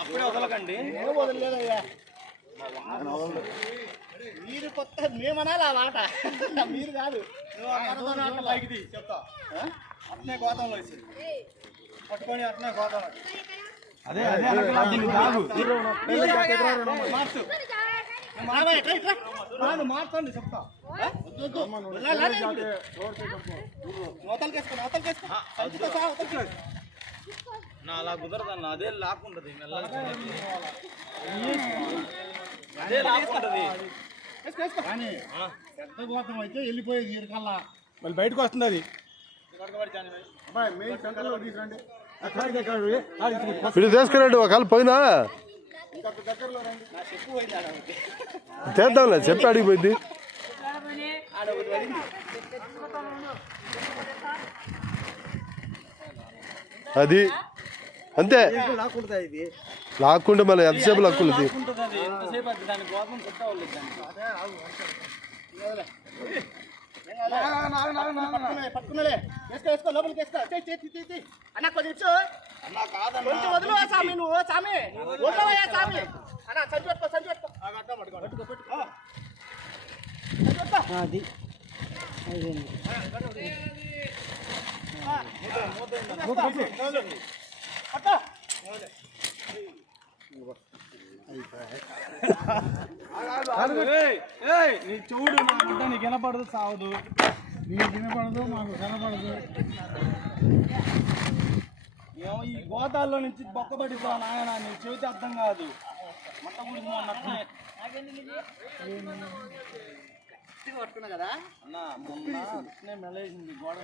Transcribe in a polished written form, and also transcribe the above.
అప్పుడే వదలకండి. వదలలేదయ్యా, మీరు కొత్త మేమనాలి ఆ మాట, మీరు కాదు. పైకి చెప్తా అట్నే గోతంలో వేసి పట్టుకొని అట్నే గోతంలో అదే మార్చండి చెప్తా. అలా కుదరదన్న, అదే లాక్కుంటది, అదే లాక్కుంటది. కానీ పెద్ద గోతం అయితే వెళ్ళిపోయేది ఈరకల్లా, మళ్ళీ బయటకు వస్తుంది అది. వీడు తీసుకురండి ఒకవేళ పోయినా చేద్దాంలే, చెప్పి అడిగిపోయింది. అది అంతే, లాక్కుంటే మళ్ళీ ఎంతసేపు లాక్కుంటుంది. పట్టుకున్నాలే, వేసుకో లోపలికి వేసుకో. అన్న కొంచెం కొంచెం వదులు సామి, నువ్వు సామి వదలవయ్యా సామి. అన్న సంచి పెట్టుకో, సంచి పెట్టుకో. అది నీ చూడు, అంటే నీకు వినపడదు, సావదు. నీకు వినపడదు, మాకు కనపడదు. ఈ గోతాల్లో నుంచి బొక్కబడిపో నాయన, నీ చెబితే అర్థం కాదు. మొత్తం పట్టుకున్నా కదా అన్న, మొన్న మెలేసింది గోడ.